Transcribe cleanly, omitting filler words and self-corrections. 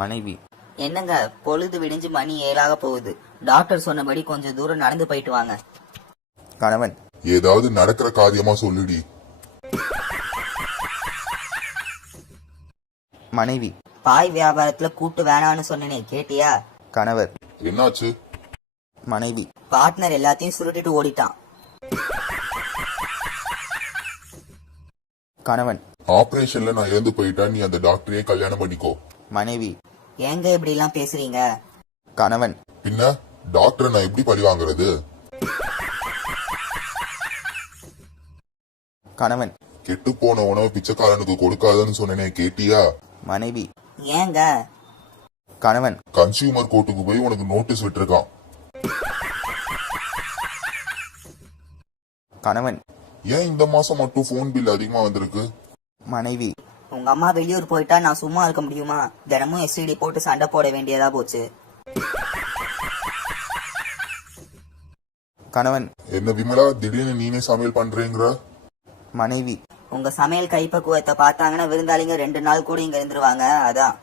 மனைவி. என்னங்க பொழுது விடிஞ்சு மணி 7 போகுது. டாக்டர் சொன்னபடி கொஞ்சம் தூரம் நடந்து போயிட்டு வாங்க. கணவன். ஏதாவது நடக்கிற காரியமா சொல்லுடி. மனைவி. பாய் வியாபாரத்துல கூட்டு வேணான்னு சொன்னனே கேட்டியா? கணவர். என்னாச்சு? மனைவி. பார்ட்னர் எல்லாத்தையும் சுருட்டிட்டு ஓடிட்டான். கணவன். ஆபரேஷன்ல நான் இறந்து போயிட்டா நீ அந்த டாக்டரையே கல்யாணம் பண்ணிக்கோ. மனைவி. ஏங்க இப்படி எல்லாம் பேசுறீங்க? கணவன். பின்ன டாக்டரை நான் எப்படி பழி வாங்குறது? கணவன். கெட்டு போன உணவு பிச்சைக்காரனுக்கு கொடுக்காதன்னு சொன்னேனே கேட்டியா? மனைவி. ஏங்க? கணவன். கன்சியூமர் கோர்ட்டுக்கு போய் உனக்கு நோட்டீஸ் விட்டுருக்கான். கணவன். ஏன் இந்த மாசம் மட்டும் போன் பில் அதிகமா வந்திருக்கு? மனைவி. உங்க அம்மா வெளியூர் போயிட்டா நான் சும்மா இருக்க முடியுமா? தினமும் எஸ்டிடி போட்டு சண்டை போட வேண்டியதா போச்சு. கணவன். என்ன விமலா திடீர்னு நீனே சமையல் பண்றேங்கிற? மனைவி. உங்க சமையல் கைப்பக்குவத்தை பார்த்தாங்கன்னா விருந்தாளிங்க 2 நாள் கூட இங்க இருந்துருவாங்க. அதான்.